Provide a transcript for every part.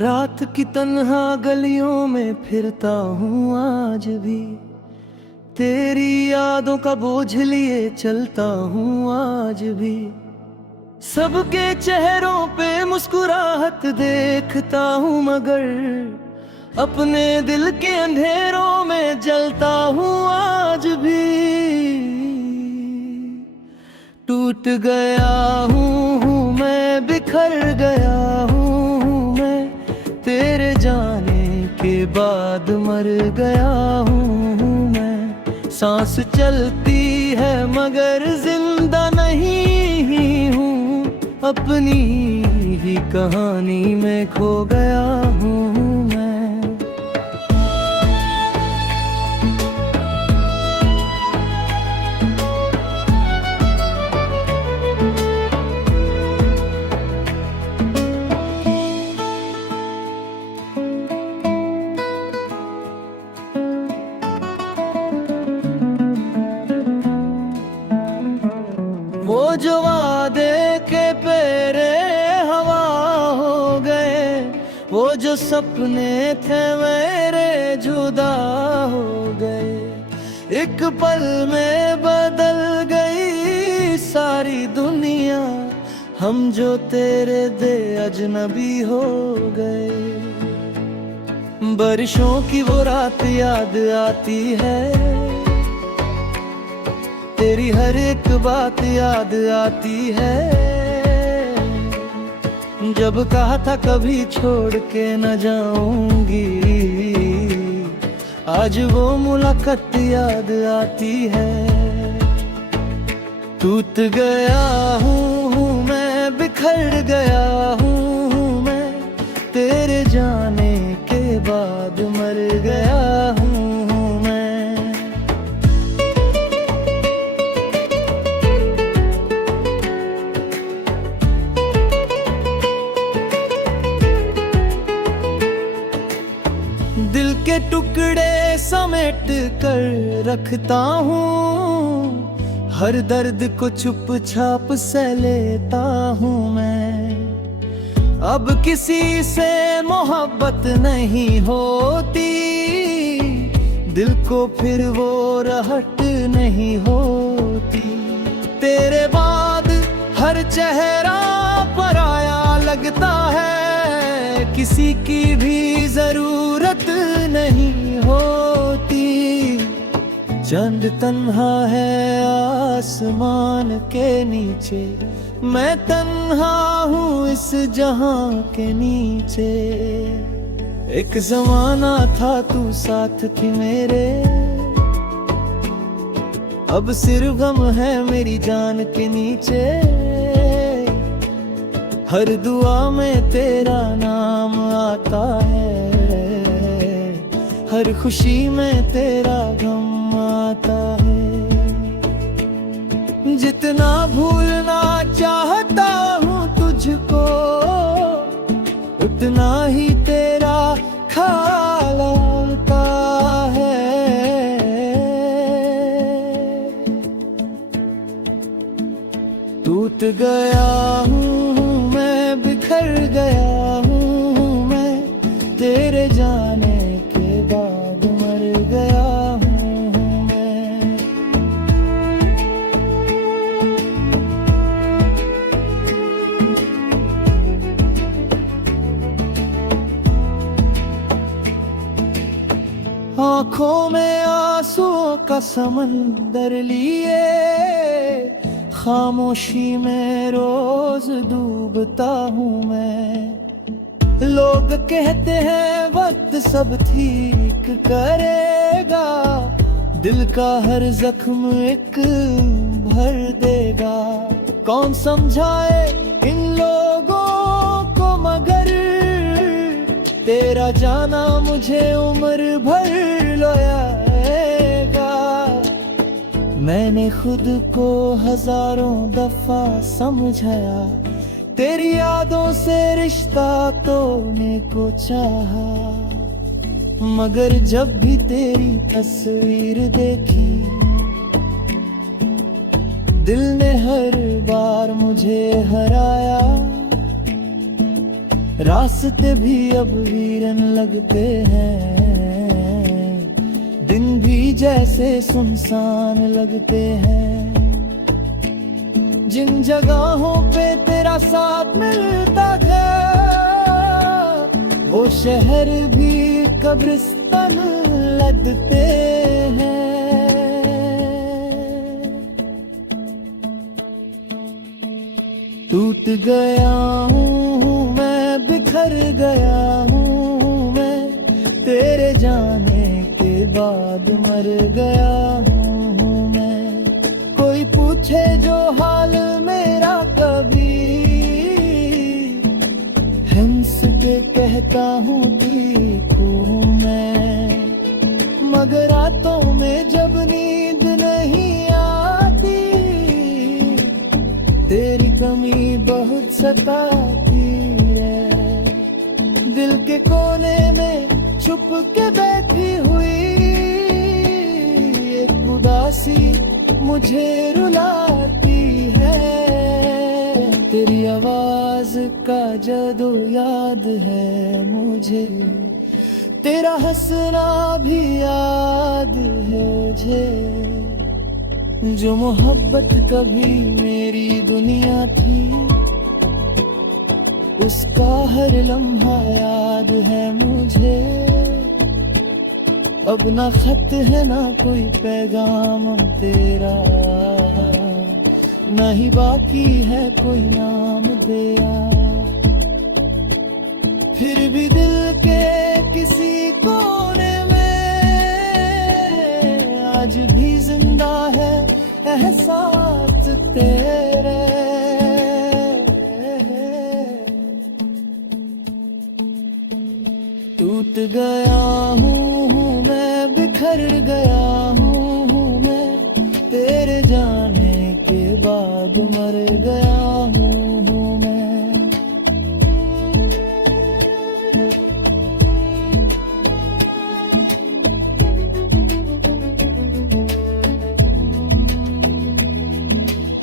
रात की तन्हा गलियों में फिरता हूँ आज भी, तेरी यादों का बोझ लिए चलता हूँ आज भी। सबके चेहरों पे मुस्कुराहट देखता हूँ मगर अपने दिल के अंधेरों में जलता हूँ आज भी। टूट गया हूँ मैं, बिखर गया हूँ मैं, तेरे जाने के बाद मर गया हूँ मैं। सांस चलती है मगर जिंदा नहीं हूँ, अपनी ही कहानी में खो गया हूँ मैं। वो जो वादे के पेरे हवा हो गए, वो जो सपने थे मेरे जुदा हो गए। एक पल में बदल गई सारी दुनिया, हम जो तेरे दे अजनबी हो गए। बारिशों की वो रात याद आती है, तेरी हर एक बात याद आती है। जब कहा था कभी छोड़ के न जाऊंगी, आज वो मुलाकात याद आती है। टूट गया हूँ मैं, बिखर गया हूँ मैं, तेरे जाने के बाद मर गया हूँ मैं। दिल के टुकड़े समेट कर रखता हूँ, हर दर्द को चुपचाप से लेता हूँ मैं। अब किसी से मोहब्बत नहीं होती, दिल को फिर वो रहट नहीं होती। तेरे बाद हर चेहरा पराया लगता है, किसी की भी जरूरत नहीं होती। चंद तन्हा है आसमान के नीचे, मैं तन्हा हूँ इस जहां के नीचे। एक जमाना था तू साथ थी मेरे, अब सिर्फ गम है मेरी जान के नीचे। हर दुआ में तेरा नाम आता है, हर खुशी में तेरा गम आता है। जितना भूलना चाहता हूँ तुझको, उतना ही तेरा ख्याल आता है। टूट गया हूँ मैं, बिखर गया हूँ मैं, तेरे जाने के बाद मर गया हूँ मैं। आँखों में आंसुओं का समंदर लिए, खामोशी में रोज डूबता हूँ मैं। लोग कहते हैं वक्त सब ठीक करेगा, दिल का हर जख्म एक भर देगा। कौन समझाए इन लोगों को मगर, तेरा जाना मुझे उम्र भर लोएगा। मैंने खुद को हजारों दफा समझाया, तेरी यादों से रिश्ता तोड़ने को चाहा, मगर जब भी तेरी तस्वीर देखी, दिल ने हर बार मुझे हराया। रास्ते भी अब वीरन लगते हैं, दिन भी जैसे सुनसान लगते हैं। जिन जगहों पे तेरा साथ मिलता था, वो शहर भी कब्रिस्तान लगते हैं। टूट गया हूँ मैं, बिखर गया हूँ मैं, तेरे जाने के बाद मर गया हूँ मैं। कोई पूछे जो हाल मेरा कभी, हंस के कहता हूँ ठीक हूँ मैं। मगर रातों में जब नींद नहीं आती, तेरी कमी बहुत सताती है। दिल के कोने में छुप के बैठी हुई एक उदासी मुझे रुलाती है। तेरी आवाज का जादू याद है मुझे, तेरा हंसना भी याद है मुझे। जो मोहब्बत कभी मेरी दुनिया थी, उसका हर लम्हा याद है मुझे। अब ना खत है ना कोई पैगाम तेरा, ना ही बाकी है कोई नाम दिया। फिर भी दिल के किसी कोने में आज भी जिंदा है एहसास तेरे। टूट गया हूँ मैं, बिखर गया हूँ मैं, तेरे जाने के बाद मर गया हूँ मैं।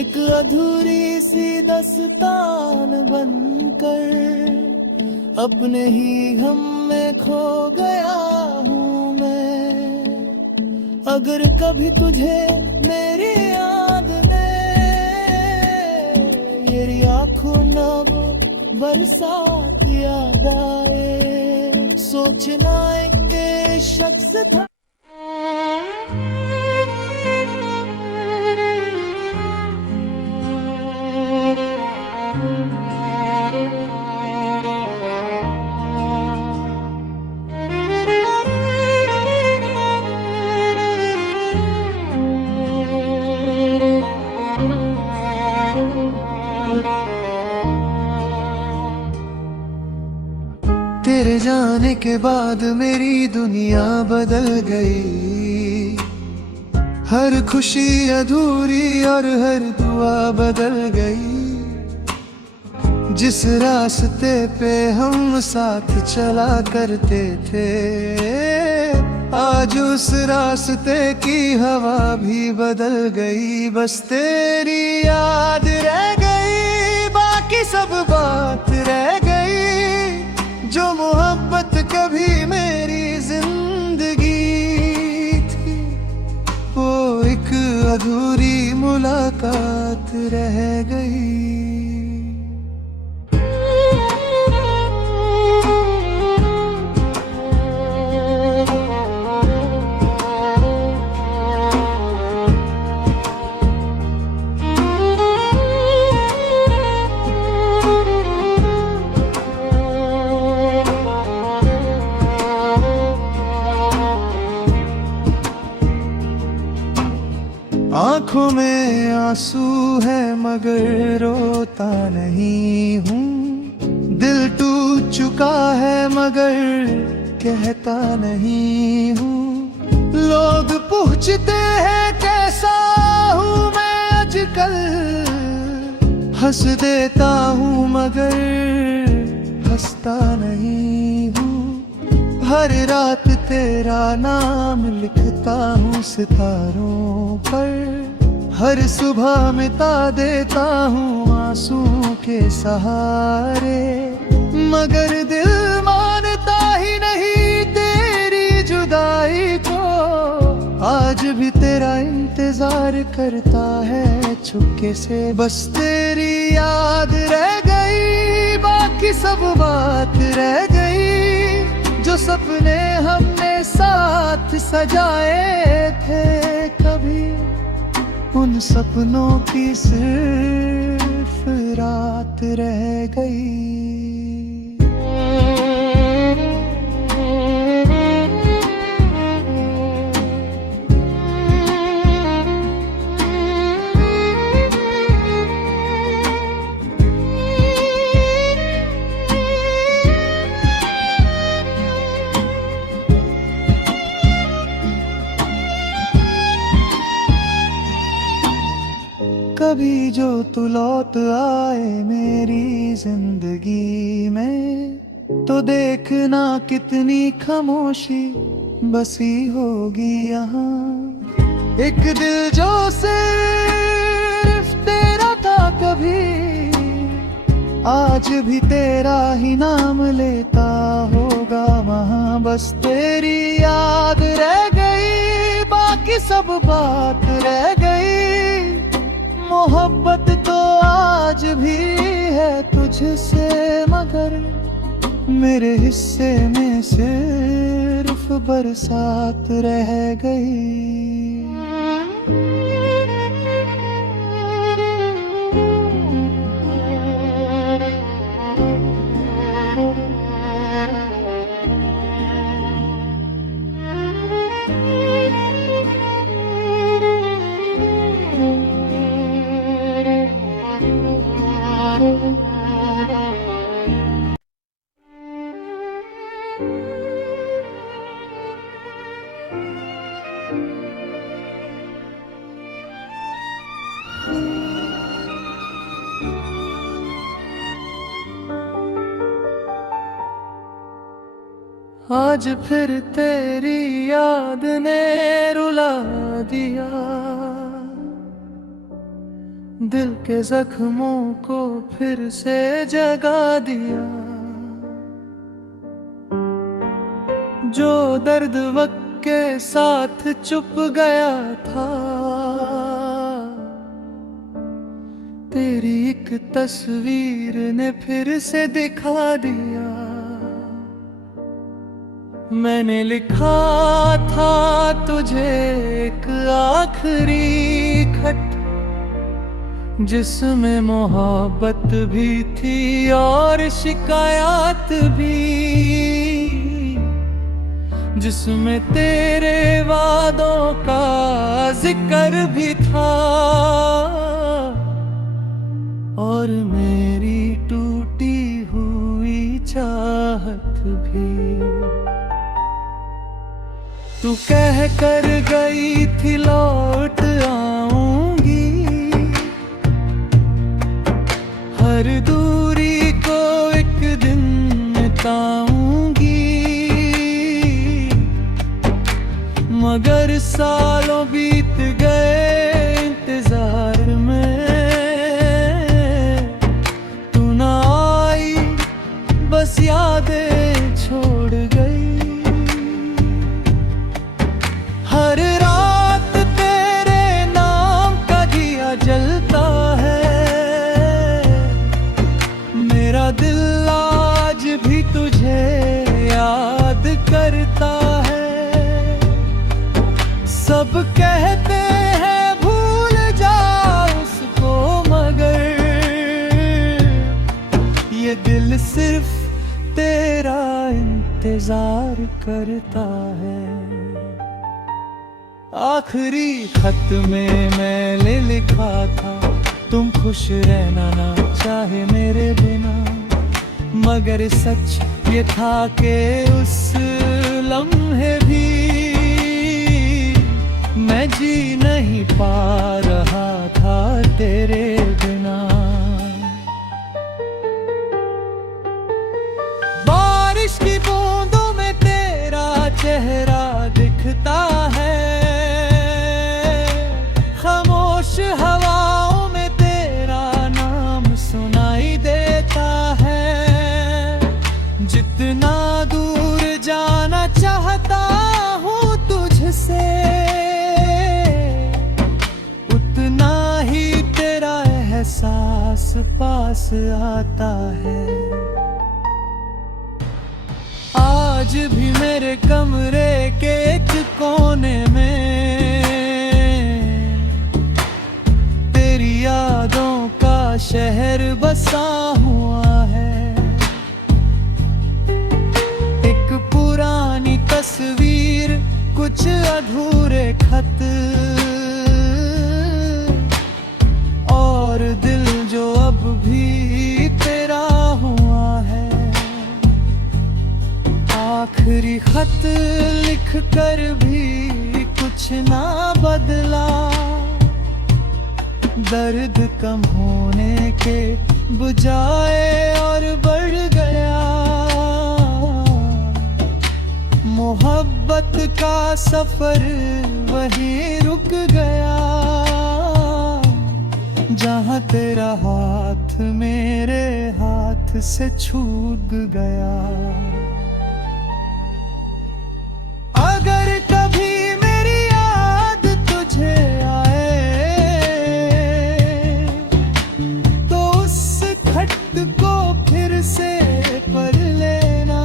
एक अधूरी सी दस्तान बनकर अपने ही गम में खो गया हूँ मैं। अगर कभी तुझे मेरी याद ने मेरी आँखों में बरसात याद आए, सोचना एक शख्स था। तेरे जाने के बाद मेरी दुनिया बदल गई, हर खुशी अधूरी और हर दुआ बदल गई। जिस रास्ते पे हम साथ चला करते थे, आज उस रास्ते की हवा भी बदल गई। बस तेरी याद रह गई, बाकी सब बात रह गई। जो मोहब्बत कभी मेरी जिंदगी थी, वो एक अधूरी मुलाकात रह गई। आँखों में आंसू है मगर रोता नहीं हूँ। दिल टूट चुका है मगर कहता नहीं हूँ। लोग पूछते हैं कैसा हूँ मैं आजकल, हंस देता हूँ मगर हंसता नहीं हूँ। हर रात तेरा नाम लिखता हूँ सितारों पर, हर सुबह मिटा देता हूँ आंसू के सहारे। मगर दिल मानता ही नहीं तेरी जुदाई को। आज भी तेरा इंतजार करता है चुपके से, बस तेरी याद रह गई, बाकी सब बात रह गई। जो सपने हमने साथ सजाए थे कभी, उन सपनों की सिर्फ रात रह गई। कभी जो तू लौट आए मेरी जिंदगी में, तो देखना कितनी खामोशी बसी होगी यहाँ। एक दिल जो सिर्फ तेरा था कभी, आज भी तेरा ही नाम लेता होगा वहाँ। बस तेरी याद रह गई, बाकी सब बात रह गई। मोहब्बत तो आज भी है तुझसे, मगर मेरे हिस्से में सिर्फ बरसात रह गई। आज फिर तेरी याद ने रुला दिया, दिल के जख्मों को फिर से जगा दिया। जो दर्द वक्त के साथ चुप गया था, तेरी एक तस्वीर ने फिर से दिखा दिया। मैंने लिखा था तुझे एक आखिरी खत, जिसमें मोहब्बत भी थी और शिकायत भी, जिसमें तेरे वादों का जिक्र भी था और मेरी टूटी हुई चाहत भी। तू कह कर गई थी लौट आऊंगी, हर दूरी को एक दिन मिटाऊंगी। मगर सालों बीत गए इंतजार में, तू ना आई बस यादें छोड़ गई। हर रात तेरे नाम का दिया जलता है, मेरा दिल आज भी तुझे याद करता है। सब कहते हैं भूल जा उसको, मगर ये दिल सिर्फ तेरा इंतजार करता है। आखिरी खत में मैंने लिखा था, तुम खुश रहना ना चाहे मेरे बिना। मगर सच ये था कि उस लम्हे भी मैं जी नहीं पा रहा था तेरे बिना। बारिश की बूंदों में तेरा चेहरा दिखता है, हवाओं में तेरा नाम सुनाई देता है। आता है। आज भी मेरे कमरे के एक कोने में तेरी यादों का शहर बसा हुआ है। एक पुरानी तस्वीर, कुछ अधूरे खत और दिल जो अब भी तेरा हुआ है। आखिरी खत लिख कर भी कुछ ना बदला, दर्द कम होने के बजाय और बढ़ गया। मोहब्बत का सफर वहीं रुक गया, जहाँ तेरा हाथ मेरे हाथ से छूट गया। अगर कभी मेरी याद तुझे आए तो उस खत को फिर से पढ़ लेना।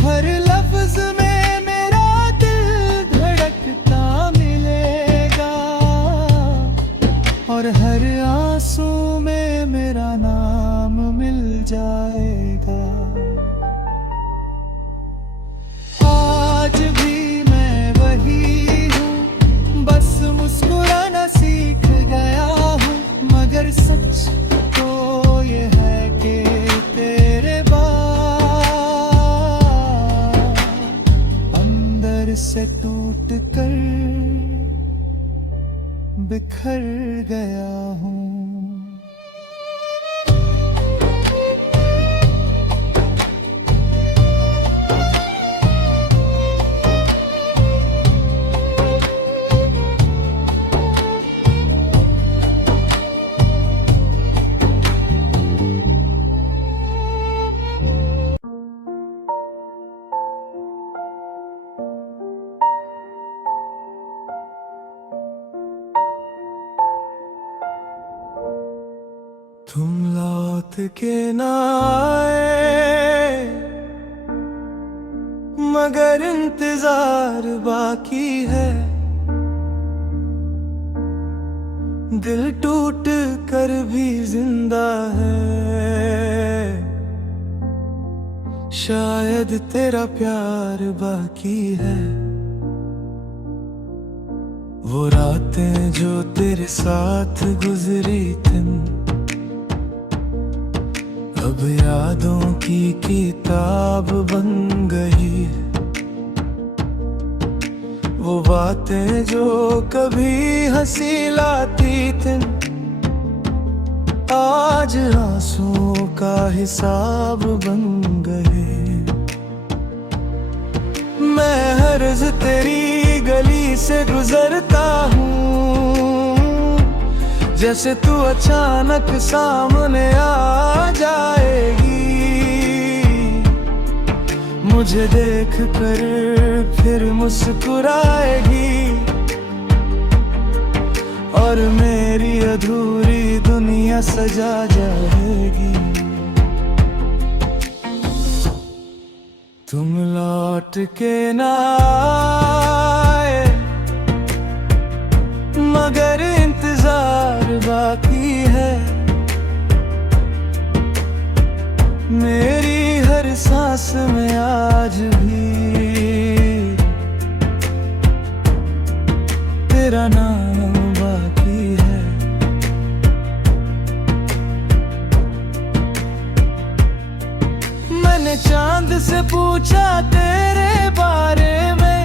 हर लफ्ज में मेरा दिल धड़कता मिलेगा और हर आंसू में मेरा नाम मिल जाएगा। आज भी मैं वही हूँ, बस मुस्कुराना सीख गया हूँ। मगर सच तो ये है कि तेरे बाद अंदर से टूट कर बिखर गया हूँ। तुम लौट के ना आए मगर इंतजार बाकी है। दिल टूट कर भी जिंदा है, शायद तेरा प्यार बाकी है। वो रातें जो तेरे साथ गुजरी थी अब यादों की किताब बन गई। वो बातें जो कभी हंसी लाती थी आज आंसुओं का हिसाब बन गए। मैं हर रोज तेरी गली से गुजरता हूँ, जैसे तू अचानक सामने आ जाएगी। मुझे देख कर फिर मुस्कुराएगी और मेरी अधूरी दुनिया सजा जाएगी। तुम लौट के ना आए मगर इंतजार बाकी है। मेरी हर सांस में आज भी तेरा नाम बाकी है। मैंने चांद से पूछा तेरे बारे में,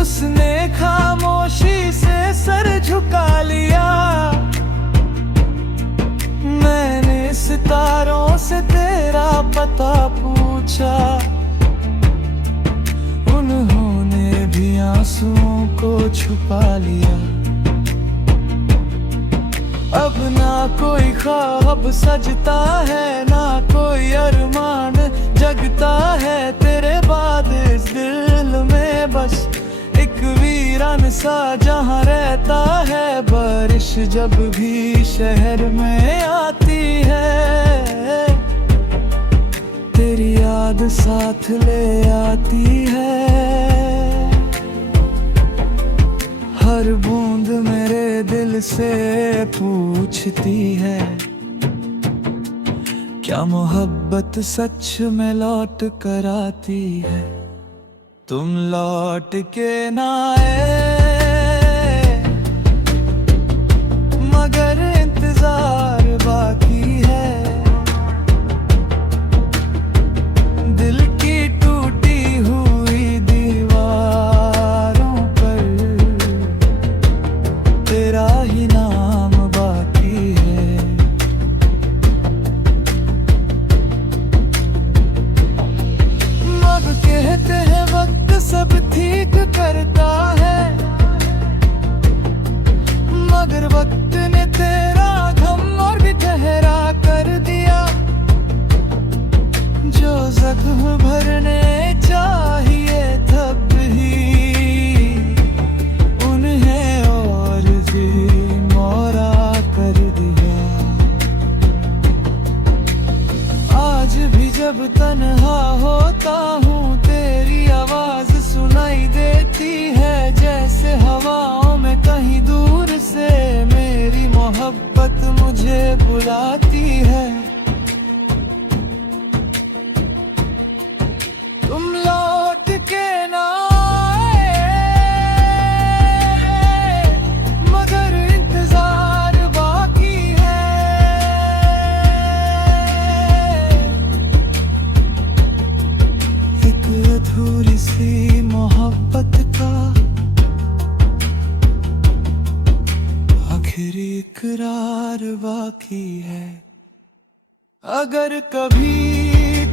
उसने खामोशी से सर झुका लिया। मैंने सितारों से तेरा पता पूछा, उन्होंने भी आंसुओं को छुपा लिया। अब ना कोई ख्वाब सजता है ना कोई अरमान जगता है तेरे बाद इस दिल में। बस एक वीरान जान सा जहाँ रहता है, बारिश जब भी शहर में आती है, तेरी याद साथ ले आती है। हर बूंद मेरे दिल से पूछती है, क्या मोहब्बत सच में लौट कर आती है। तुम लौट के ना आए, मगर इंतजार बाकी है। दिल की टूटी हुई दीवारों पर तेरा ही नाम बाकी है। अब कहते हैं वक्त सब ठीक करता है, मगर वक्त ने तेरा गम और भी गहरा कर दिया। जो जख्म भरने चाहिए तब ही उन्हें और भी मोरा कर दिया। आज भी जब तन्हा होता हूँ, तेरी आवाज सुनाई देती है, जैसे हवाओं में कहीं दूर से मेरी मोहब्बत मुझे बुलाती है। तुम लौट के ना आए, मगर इंतजार बाकी है। एक अधूरी सी मोहब्बत का आखिरी इकरार बाकी है। अगर कभी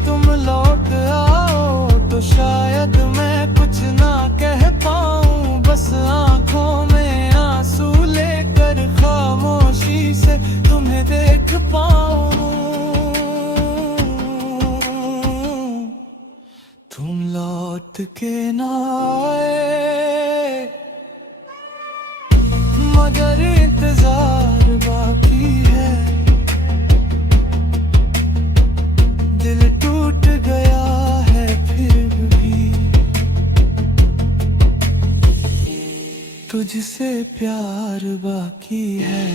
तुम लौट आओ तो शायद मैं कुछ ना कह पाऊं, बस आंखों में आंसू लेकर खामोशी से तुम्हें देख पाऊं। तुम लौट के ना आए, मगर इंतजार बाकी है। दिल टूट गया है फिर भी तुझसे प्यार बाकी है।